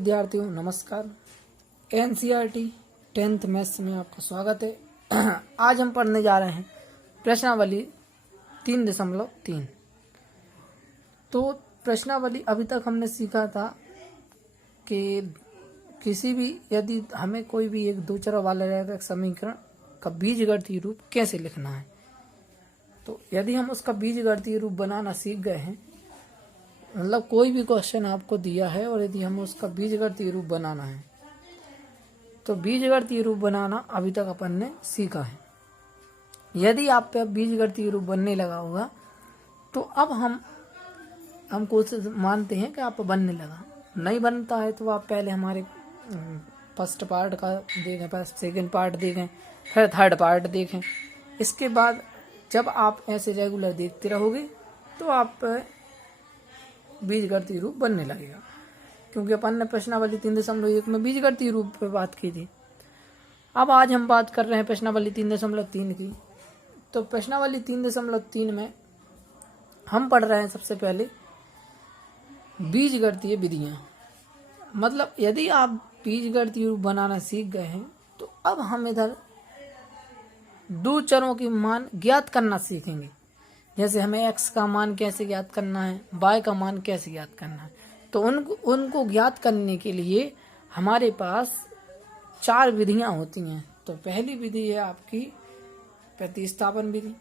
विद्यार्थियों नमस्कार। NCERT 10th maths में आपका स्वागत है। आज हम पढ़ने जा रहे हैं प्रश्नावली 3.3। तो प्रश्नावली अभी तक हमने सीखा था कि किसी भी यदि हमें कोई भी एक दो चर वाला रैखिक समीकरण का बीजगणितीय रूप कैसे लिखना है, तो यदि हम उसका बीजगणितीय रूप बनाना सीख गए हैं, मतलब कोई भी क्वेश्चन आपको दिया है और यदि हमें उसका बीजगणितीय रूप बनाना है, तो बीजगणितीय रूप बनाना अभी तक अपन ने सीखा है। यदि आप पे बीजगणितीय रूप बनने लगा होगा तो अब हम कोशिश मानते हैं कि आप बनने लगा। नहीं बनता है तो आप पहले हमारे फर्स्ट पार्ट का देखें, फर्स्ट सेकंड पार्ट देखें, फिर थर्ड पार्ट देखें। इसके बाद जब आप ऐसे रेगुलर देखते रहोगे तो आप बीजगणितीय रूप बनने लगेगा, क्योंकि अपन ने प्रश्नावली 3.1 में बीजगणितीय रूप पे बात की थी। अब आज हम बात कर रहे हैं प्रश्नावली 3.3 की। तो प्रश्नावली 3.3 में हम पढ़ रहे हैं सबसे पहले बीजगणितीय विधियां। मतलब यदि आप बीजगणितीय रूप बनाना सीख गए हैं तो अब हम इधर दो चरों की मान ज्ञात करना सीखेंगे। जैसे हमें x का मान कैसे ज्ञात करना है, y का मान कैसे ज्ञात करना है। तो उनको ज्ञात करने के लिए हमारे पास 4 विधियां होती हैं। तो पहली विधि है आपकी प्रतिस्थापन विधि।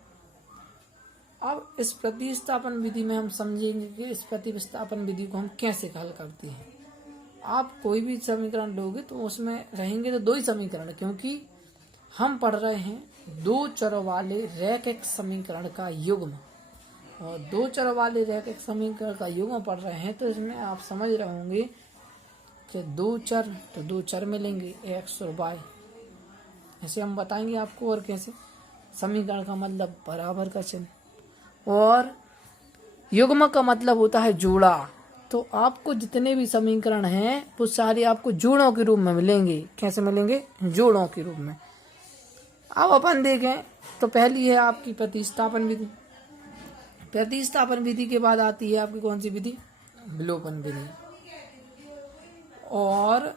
अब इस प्रतिस्थापन विधि में हम समझेंगे कि इस प्रतिस्थापन विधि को हम कैसे हल करते हैं। आप कोई भी समीकरण लोगे तो उसमें रहेंगे तो 2 ही समीकरण, क्योंकि हम पढ़ रहे हैं 2 चर वाले रैखिक समीकरण का युग्म। और 2 चर वाले रैखिक समीकरण का युग्म पढ़ रहे हैं तो इसमें आप समझ रहे होंगे कि 2 चर तो 2 चर मिलेंगे, x और y। ऐसे हम बताएंगे आपको और कैसे। समीकरण का मतलब बराबर का चिन्ह, और युग्म का मतलब होता है जोड़ा। तो आपको जितने भी समीकरण हैं वो सारे आपको जोड़ों के रूप में मिलेंगे। कैसे मिलेंगे? जोड़ों के रूप में। अब अपन देखें तो पहली है आपकी प्रतिस्थापन विधि। प्रतिस्थापन विधि के बाद आती है आपकी कौन सी विधि? विलोपन विधि। और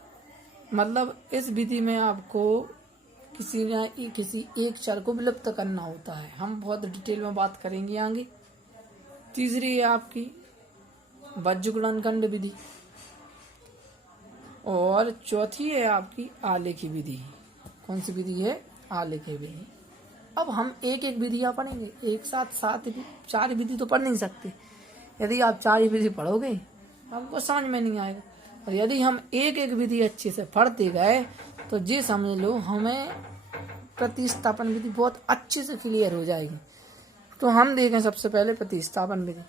मतलब इस विधि में आपको किसी एक चर को विलुप्त करना होता है। हम बहुत डिटेल में बात करेंगे आगे। तीसरी है आपकी बज्रगुणनखंड विधि, और चौथी है आपकी आलेखी विधि। कौन सी विधि है? आलेखी विधि। अब हम एक एक विधियां पढ़ेंगे, एक साथ 4 विधि तो पढ़ नहीं सकते। यदि आप 4 विधि पढ़ोगे आपको समझ में नहीं आएगा। और यदि हम एक एक विधि अच्छे से पढ़ते गए तो ये समझ लो हमें प्रतिस्थापन विधि बहुत अच्छे से क्लियर हो जाएगी। तो हम देखें सबसे पहले प्रतिस्थापन विधि।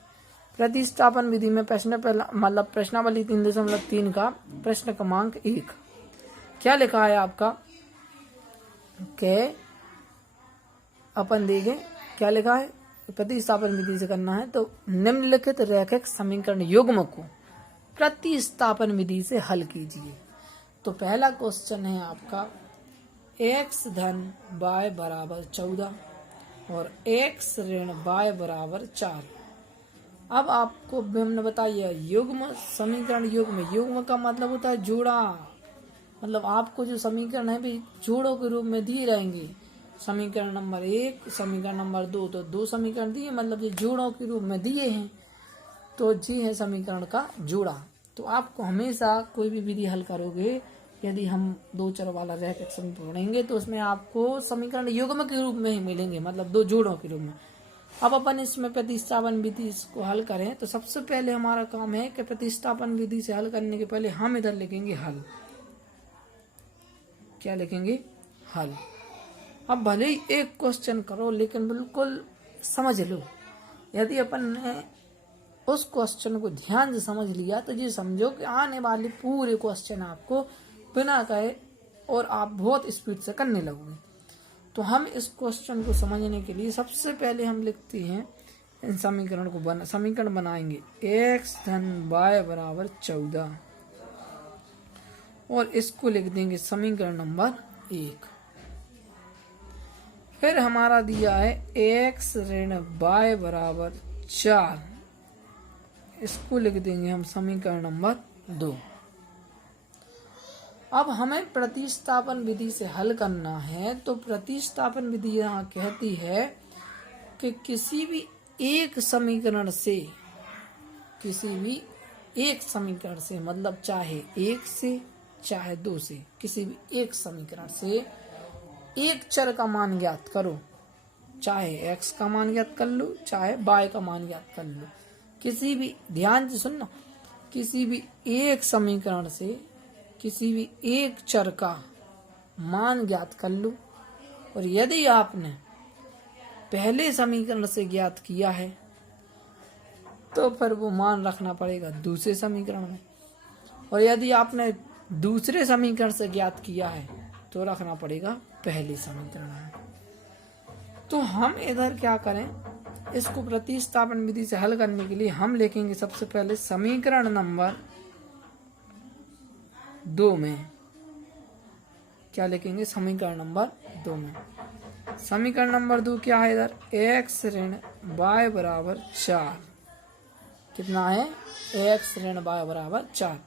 प्रतिस्थापन विधि में प्रश्नावली 3.3 का प्रश्न क्रमांक 1 क्या लिखा है आपका के अपन देखें क्या लिखा है। प्रतिस्थापन विधि से करना है तो निम्नलिखित रैखिक समीकरण युग्म को प्रतिस्थापन विधि से हल कीजिए। तो पहला क्वेश्चन है आपका x धन y बराबर 14 और x ऋण y बराबर 4। अब आपको हमने बताया युग्म समीकरण युग्म का मतलब होता है जोड़ा। मतलब आपको जो समीकरण है भी जोड़ों के रूप में दिए रहेंगे। समीकरण नंबर 1, समीकरण नंबर 2, तो 2 समीकरण दिए, मतलब ये जोड़ों के रूप में दिए हैं। तो जी है समीकरण का जोड़ा। तो आपको हमेशा कोई भी विधि हल करोगे, यदि हम 2 चर वाला रैखिक समीकरण पढ़ेंगे तो उसमें आपको समीकरण युग्म के रूप में ही मिलेंगे, मतलब 2 जोड़ों के रूप में। अब अपन इसमें प्रतिस्थापन विधि को हल करें तो सबसे पहले हमारा काम है कि प्रतिस्थापन विधि से हल करने के पहले हम इधर लिखेंगे हल। क्या लिखेंगे? हल। अब भले ही एक क्वेश्चन करो लेकिन बिल्कुल समझ लो। यदि अपन ने उस क्वेश्चन को ध्यान से समझ लिया तो ये समझो कि आने वाले पूरे क्वेश्चन आपको बिना कहे और आप बहुत स्पीड से करने लगोगे। तो हम इस क्वेश्चन को समझने के लिए सबसे पहले हम लिखते हैं इन समीकरण को समीकरण बनाएंगे x धन y बराबर 14 और इसको लिख देंगे समीकरण नंबर 1। फिर हमारा दिया है x ऋण y बराबर 4, इसको लिख देंगे हम समीकरण नंबर 2। अब हमें प्रतिस्थापन विधि से हल करना है। तो प्रतिस्थापन विधि यहाँ कहती है कि किसी भी एक समीकरण से मतलब चाहे 1 से चाहे 2 से, किसी भी एक समीकरण से एक चर का मान ज्ञात करो। चाहे x का मान ज्ञात कर लो, चाहे y का मान ज्ञात कर लो। किसी भी, ध्यान से सुनना, किसी भी एक समीकरण से किसी भी एक चर का मान ज्ञात कर लो। और यदि आपने पहले समीकरण से ज्ञात किया है तो फिर वो मान रखना पड़ेगा दूसरे समीकरण में, और यदि आपने दूसरे समीकरण से ज्ञात किया है तो रखना पड़ेगा पहले समीकरण में। तो हम इधर क्या करें, इसको प्रतिस्थापन विधि से हल करने के लिए हम लिखेंगे सबसे पहले समीकरण नंबर 2 में। क्या लिखेंगे? समीकरण नंबर 2 में। समीकरण नंबर 2 क्या है इधर? x ऋण y बराबर 4। कितना है? x ऋण y बराबर 4।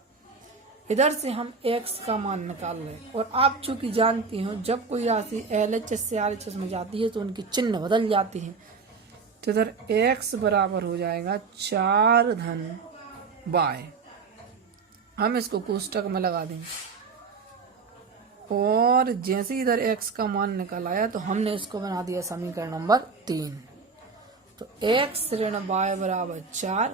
इधर से हम x का मान निकाल रहे हैं। और आप चूंकि जानती हो जब कोई राशि LHS से RHS में जाती है तो उनकी चिन्ह बदल जाती है। तो इधर x बराबर हो जाएगा 4 धन y। हम इसको कोष्टक में लगा देंगे और जैसे ही इधर x का मान निकल आया तो हमने इसको बना दिया समीकरण नंबर 3। तो x ऋण y बराबर 4,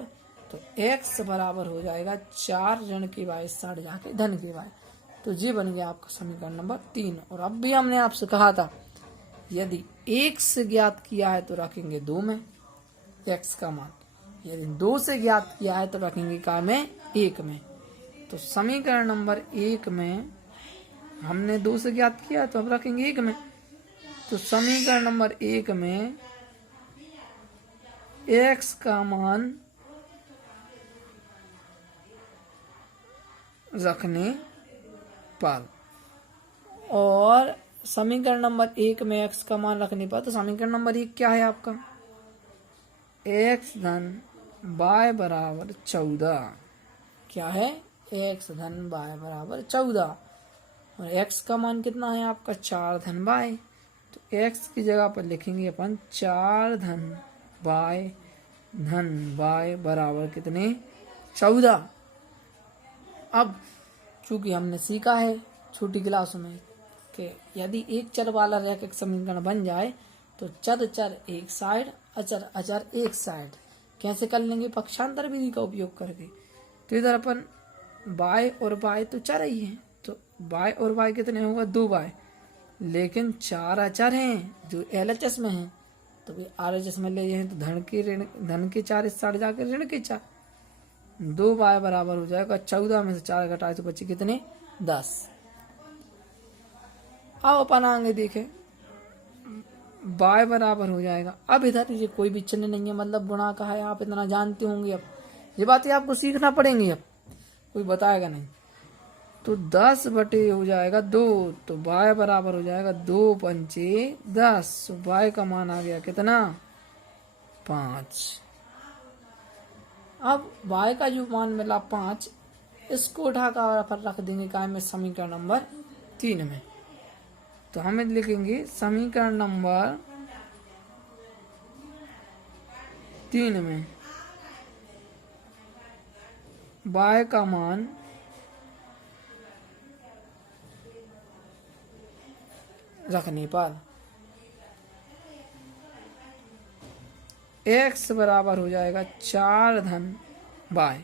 तो x बराबर हो जाएगा 4 ऋण की y साइड जाके धन की y। तो ये बन गया आपका समीकरण नंबर 3। और अब भी हमने आपसे कहा था यदि 1 से ज्ञात किया है तो रखेंगे 2 में x का मान, यदि 2 से ज्ञात किया है तो रखेंगे क्या में? 1 में। तो समीकरण नंबर 1 में हमने 2 से ज्ञात किया तो अब रखेंगे 1 में। तो समीकरण नंबर 1 में x का मान रखने पर, और समीकरण नंबर 1 में x का मान रखने पर, तो समीकरण नंबर 1 क्या है आपका? x धन y बराबर 14। क्या है? x धन y बराबर 14। और x का मान कितना है आपका? 4 धन y। तो x की जगह पर लिखेंगे अपन 4 धन y बराबर कितने? 14। अब चूंकि हमने सीखा है छोटी क्लास में कि यदि एक चर वाला रैखिक समीकरण बन जाए तो चर एक साइड, अचर एक साइड। कैसे कर लेंगे? पक्षांतर विधि का उपयोग करके। तो इधर अपन y और y तो चर ही है, तो y और y कितने होगा? 2y। लेकिन 4 अचर हैं जो LHS में हैं, तो भी RHS में ले जाए तो धन के 4 इस साइड जाके ऋण के 4। 2y बराबर हो जाएगा 14 में से 4 घटाए तो बचे कितने? 10। अब अपन आगे देखें y बराबर हो जाएगा, अब इधर ये कोई भी चिन्ह नहीं है, मतलब गुणा का है, आप इतना जानते होंगे। अब ये बातें आपको सीखना पड़ेंगी, अब कोई बताएगा नहीं। तो 10 बटे हो जाएगा 2, तो y बराबर हो जाएगा 2 पंचे 10। y का मान आ गया कितना? 5। अब y का जो मान मिला 5, इसको उठाकर पर रख देंगे काय में? समीकरण नंबर 3 में। तो हमें लिखेंगे समीकरण नंबर 3 में y का मान रखने पर x बराबर हो जाएगा 4 धन y।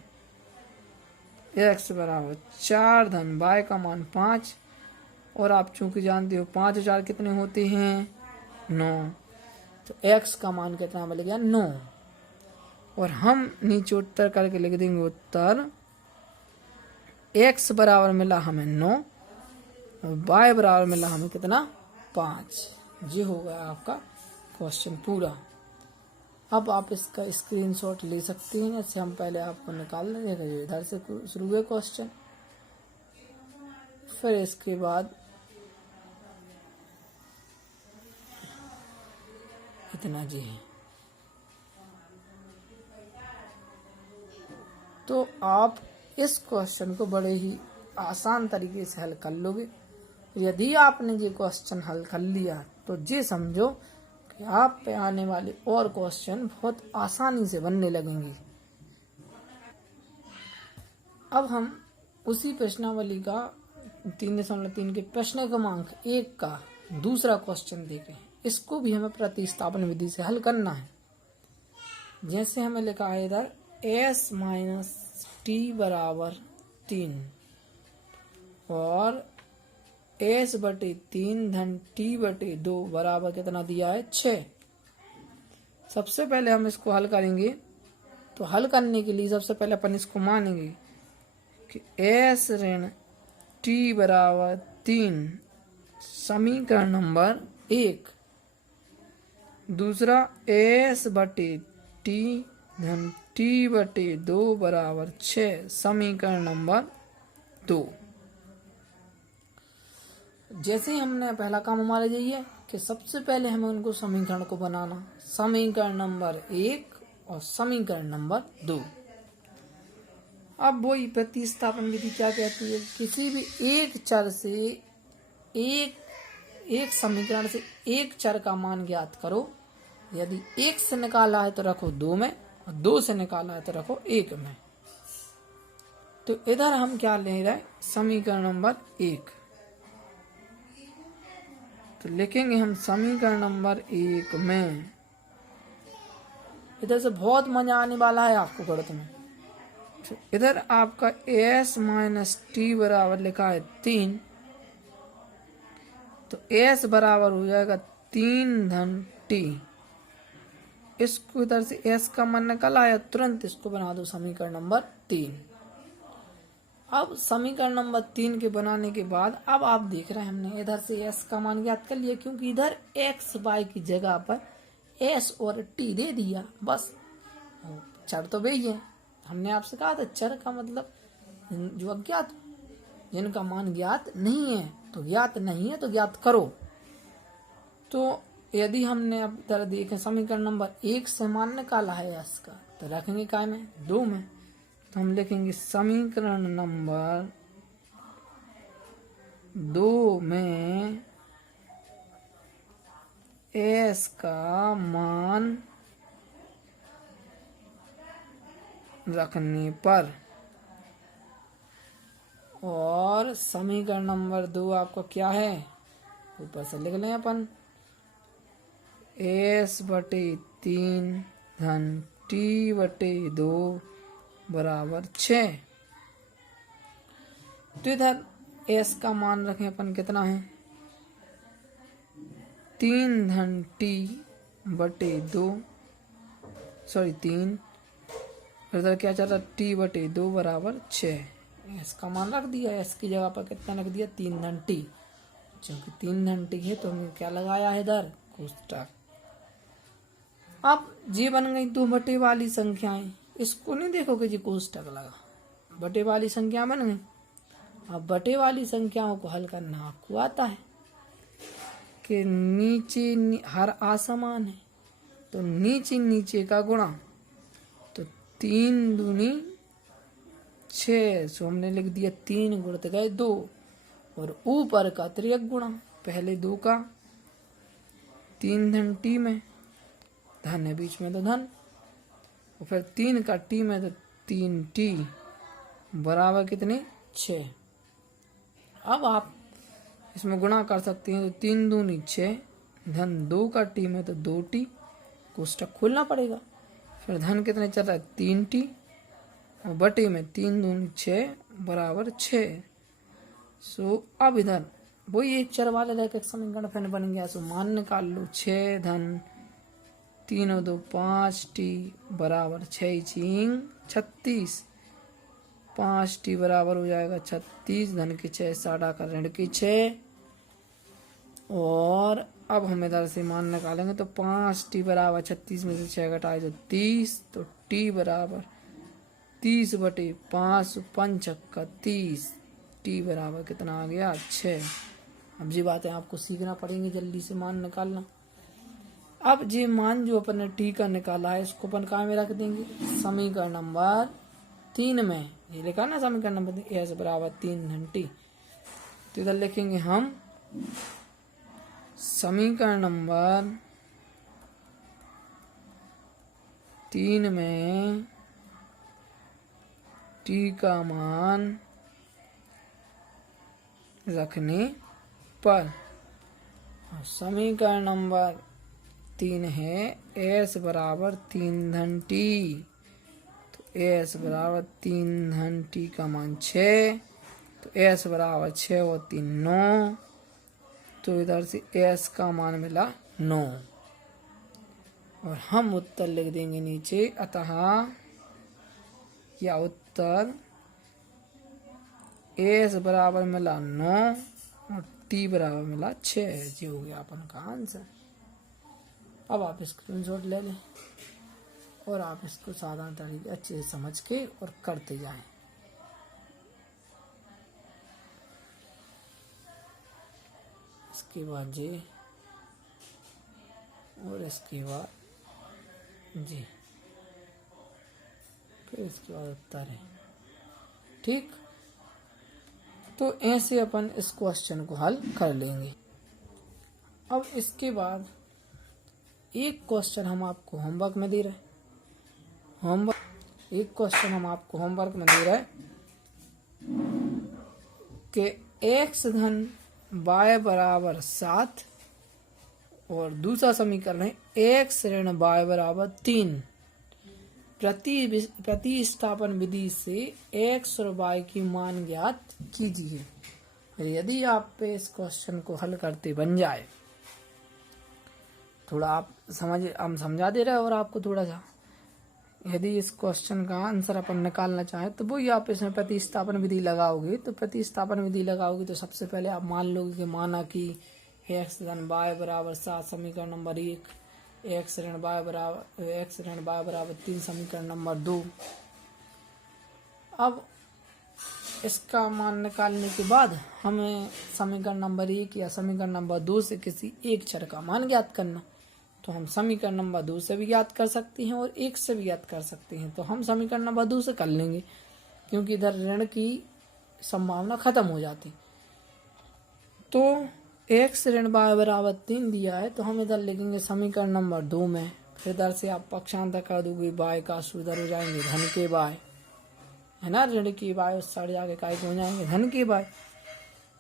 x बराबर 4 धन y का मान 5। और आप चूंकि जानते हो 5 और 4 कितने होते हैं? 9। तो x का मान कितना मिल गया? 9। और हम नीचे उत्तर करके लिख देंगे उत्तर x बराबर मिला हमें 9 और y बराबर मिला हमें कितना? 5। ये हो गया आपका क्वेश्चन पूरा। अब आप इसका स्क्रीनशॉट ले सकते हैं। ऐसे हम पहले आपको निकाल लेंगे, इधर से शुरू है क्वेश्चन, फिर इसके बाद इतना जी है। तो आप इस क्वेश्चन को बड़े ही आसान तरीके से हल कर लोगे। यदि आपने ये क्वेश्चन हल कर लिया तो ये समझो कि आप पे आने वाले और क्वेश्चन बहुत आसानी से बनने लगेंगे। अब हम उसी प्रश्नावली का 3.3 के प्रश्न क्रमांक 1 का दूसरा क्वेश्चन देखें। इसको भी हमें प्रतिस्थापन विधि से हल करना है। जैसे हमें लिखा है इधर s माइनस टी बराबर 3 और s बटे 3 धन t बटे 2 बराबर कितना दिया है 6। सबसे पहले हम इसको हल करेंगे। तो हल करने के लिए सबसे पहले अपन इसको मानेंगे कि s ऋण t बराबर 3 समीकरण नंबर 1। दूसरा s बटे t धन t बटे 2 बराबर 6 समीकरण नंबर 2। जैसे हमने पहला काम हमारा यही है कि सबसे पहले हमें उनको समीकरण को बनाना। समीकरण नंबर 1 और समीकरण नंबर 2। अब वही प्रतिस्थापन विधि क्या कहती है, किसी भी एक चर से एक समीकरण से एक चर का मान ज्ञात करो। यदि 1 से निकाला है तो रखो 2 में और 2 से निकाला है तो रखो 1 में। तो इधर हम क्या ले रहे हैं, समीकरण नंबर 1। तो लिखेंगे हम समीकरण नंबर 1 में। इधर से बहुत मजा आने वाला है आपको गणित में। तो इधर आपका s माइनस टी बराबर लिखा है 3। तो s बराबर हो जाएगा 3 धन t। इसको इधर से s का मान निकल आया, तुरंत इसको बना दो समीकरण नंबर 3। अब समीकरण नंबर 3 के बनाने के बाद अब आप देख रहे हैं हमने इधर से s का मान ज्ञात कर लिया, क्योंकि इधर x y की जगह पर s और t दे दिया। बस चर तो वही है। हमने आपसे कहा था चर का मतलब जो अज्ञात, जिनका मान ज्ञात नहीं है। तो ज्ञात नहीं है तो ज्ञात करो। तो यदि हमने अब इधर देखे समीकरण नंबर 1 से मान निकाला है s का, तो रखेंगे काय में 2 में। तो हम लिखेंगे समीकरण नंबर 2 में s का मान रखने पर, और समीकरण नंबर 2 आपका क्या है, ऊपर से लिख लें अपन s बटे 3 धन t बटे 2 बराबर 6। तो इधर s का मान रखें अपन कितना है 3 धन t बटे 2, सॉरी 3, इधर क्या चल रहा t बटे 2 बराबर 6। s का मान रख दिया, s की जगह पर कितना रख दिया 3 धन t। क्योंकि 3 धन t है तो हमने क्या लगाया है इधर कोष्टक। अब ये बन गई 2 बटे वाली संख्याएं। इसको नहीं देखोगे जी कोष्टक लगा, बटे वाली संख्या बन गई। अब बटे वाली संख्याओं को हल करना आपको आता है कि नीचे हर असमान है तो नीचे नीचे का गुणा। तो 3 दूनी 6, सो हमने लिख दिया 3 गुणित गए 2, और ऊपर का तिर्यक गुणा। पहले 2 का 3 धन t में, धन है बीच में तो धन, और फिर 3 का t में तो 3t बराबर कितने 6। अब आप इसमें गुणा कर सकते हैं। तो 3 दूनी 6 धन 2 का t में तो 2t, कोष्टक खोलना पड़ेगा। फिर धन कितने चल रहा है 3t, और बटे में 3 दूनी 6 बराबर 6। सो अब इधर वही एक चर वाले रैखिक समीकरण फिर बन गया। सो मान निकाल लो 6 धन 3 और 2 5t बराबर 6 6 36। 5t बराबर हो जाएगा 36 धन के 6 साढ़ा का ऋण की 6। और अब हम इधर से मान निकालेंगे तो 5t बराबर 36 में से 6 घटाए तो 30। तो t बराबर 30 बटे 5 5 का 30, t बराबर कितना आ गया 6। अब ये बातें आपको सीखना पड़ेंगी, जल्दी से मान निकालना। अब ये मान जो अपन ने t का निकाला है इसको अपन कहाँ में रख देंगे, समीकरण नंबर 3 में, ये लिखा ना समीकरण नंबर 3, एस बराबर 3 धन टी। तो इधर लिखेंगे हम समीकरण नंबर 3 में टी का मान रखने पर, समीकरण नंबर 3 है एस बराबर 3 धन टी। तो एस बराबर 3 धन टी का मान 6, तो एस बराबर 6 और 3 9, तो इधर से एस का मान मिला 9 और हम उत्तर लिख देंगे नीचे। अतः या उत्तर एस बराबर मिला 9 और टी बराबर मिला 6, ये हो गया अपन का आंसर। अब आप स्क्रीनशॉट ले लें और आप इसको साधारण तरीके अच्छे से समझ के और करते जाएं। इसके बाद जी और इसके बाद जी, फिर इसके बाद उत्तर है। ठीक, तो ऐसे अपन इस क्वेश्चन को हल कर लेंगे। अब इसके बाद एक क्वेश्चन हम आपको होमवर्क में दे रहे हैं, एक क्वेश्चन हम आपको होमवर्क में दे रहे हैं कि x धन y बराबर 7 और दूसरा समीकरण है x ऋण y बराबर 3। प्रतिस्थापन विधि से x और y की मान ज्ञात कीजिए। यदि आप पे इस क्वेश्चन को हल करते बन जाए, थोड़ा आप हम समझा दे रहे हैं और आपको थोड़ा सा, यदि इस क्वेश्चन का आंसर अपन निकालना चाहें तो वही आप इसमें प्रतिस्थापन विधि लगाओगे। तो प्रतिस्थापन विधि लगाओगे तो सबसे पहले आप मान लोगे कि माना कि x धन y बराबर 7 समीकरण नंबर 1, x ऋण y बराबर 3 समीकरण नंबर 2। अब इसका मान निकालने के बाद हमें समीकरण नंबर 1 या समीकरण नंबर 2 से किसी एक चर का मान ज्ञात करना। तो हम समीकरण नंबर 2 से भी ज्ञात कर सकते हैं और 1 से भी ज्ञात कर सकते हैं। तो हम समीकरण नंबर 2 से कर लेंगे क्योंकि इधर ऋण की संभावना खत्म हो जाती। तो x ऋण y बराबर 3 दिया है, तो हम इधर लिखेंगे समीकरण नंबर 2 में। फिर इधर से आप पक्षांतर कर दोगे, y का उधर हो जाएंगे धन के y, है ना, ऋण की y उस साइड जाके काय हो जाएंगे धन के y।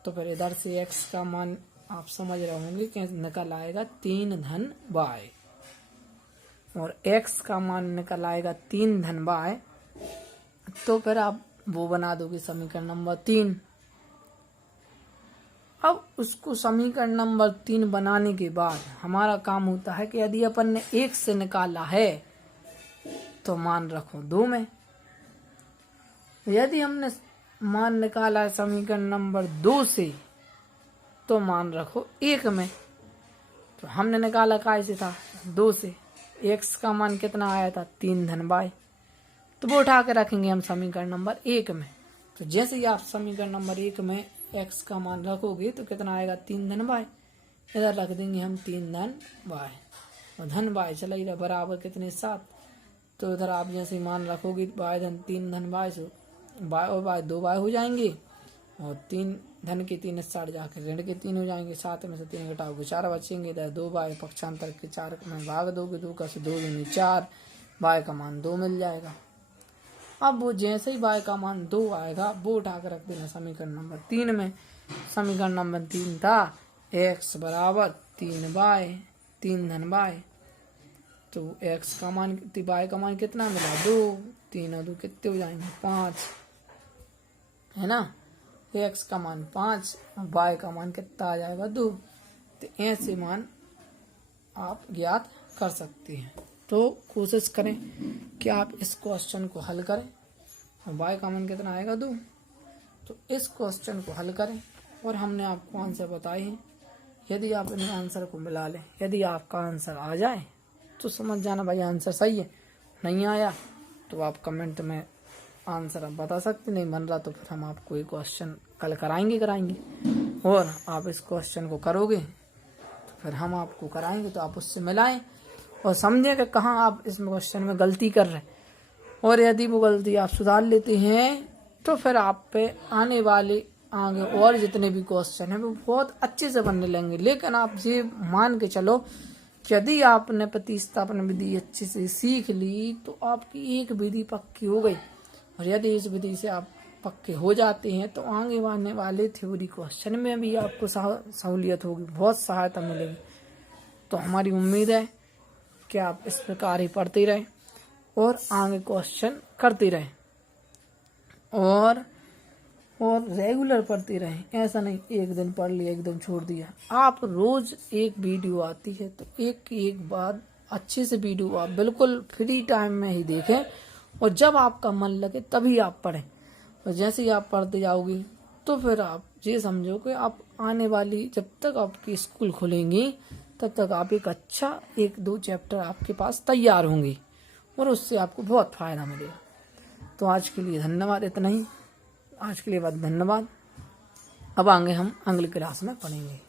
तो फिर इधर से x का मान आप समझ रहे होंगे कि निकल आएगा 3 धन y और x का मान निकल आएगा 3 धन y। तो फिर आप वो बना दोगे समीकरण नंबर 3। अब उसको समीकरण नंबर 3 बनाने के बाद हमारा काम होता है कि यदि अपन ने 1 से निकाला है तो मान रखो 2 में, यदि हमने मान निकाला है समीकरण नंबर 2 से तो मान रखो 1 में। तो हमने निकाला काय से था 2 से, x का मान कितना आया था 3 धन y, तो वो उठा के रखेंगे हम समीकरण नंबर 1 में। तो जैसे ही आप समीकरण नंबर 1 में x का मान रखोगे तो कितना आएगा 3 धन y, इधर रख देंगे हम 3 धन y और धन y चला ही बराबर कितने 7। तो इधर आप जैसे मान रखोगे y धन 3 धन y से y और y 2y हो जाएंगे और 3 धन के 3 इस साइड जाकर ऋण के 3 हो जाएंगे। 7 में से 3 घटाओगे 4 बचेंगे। इधर 2y पक्षांतर के 4 में भाग दोगे, 2 का से 2 दूनी 4, y का मान 2 मिल जाएगा। अब वो जैसे ही y का मान 2 आएगा वो उठा कर रख देना समीकरण नंबर 3 में। समीकरण नंबर 3 था x बराबर 3y 3 धन y, तो x का मान y का मान कितना मिला 2, 3 और 2 कितने हो जाएंगे 5, है ना। x का मान 5 और y का मान कितना आ जाएगा 2। तो ऐसे मान आप ज्ञात कर सकते हैं। तो कोशिश करें कि आप इस क्वेश्चन को हल करें और y का मान कितना आएगा 2। तो इस क्वेश्चन को हल करें और हमने आपको आंसर बताए हैं। यदि आप इन आंसर को मिला लें, यदि आपका आंसर आ जाए तो समझ जाना भाई आंसर सही है। नहीं आया तो आप कमेंट में आंसर आप बता सकते, नहीं बन रहा तो फिर हम आपको ये क्वेश्चन कल कराएंगे और आप इस क्वेश्चन को करोगे तो फिर हम आपको कराएंगे, तो आप उससे मिलाएं और समझें कि कहाँ आप इस क्वेश्चन में गलती कर रहे हैं। और यदि वो गलती आप सुधार लेते हैं तो फिर आप पे आने वाले आगे और जितने भी क्वेश्चन हैं वो बहुत अच्छे से बनने लगेंगे। लेकिन आप ये मान के चलो कि यदि आपने प्रतिस्थापन विधि अच्छे से सीख ली तो आपकी एक विधि पक्की हो गई, और यदि इस विधि से आप पक्के हो जाते हैं तो आगे आने वाले थ्योरी क्वेश्चन में भी आपको सहूलियत होगी, बहुत सहायता मिलेगी। तो हमारी उम्मीद है कि आप इस प्रकार ही पढ़ते रहें और आगे क्वेश्चन करते रहें और रेगुलर पढ़ते रहें। ऐसा नहीं एक दिन पढ़ लिया एक दिन छोड़ दिया। आप रोज एक वीडियो आती है तो एक बार अच्छे से वीडियो आप बिल्कुल फ्री टाइम में ही देखें, और जब आपका मन लगे तभी आप पढ़ें। और जैसे ही आप पढ़ते जाओगे तो फिर आप ये समझो कि आप आने वाली जब तक आपकी स्कूल खुलेंगी तब तक आप एक अच्छा 1-2 चैप्टर आपके पास तैयार होंगे और उससे आपको बहुत फायदा मिलेगा। तो आज के लिए धन्यवाद, इतना ही आज के लिए धन्यवाद। अब आगे हम अगली क्लास में पढ़ेंगे।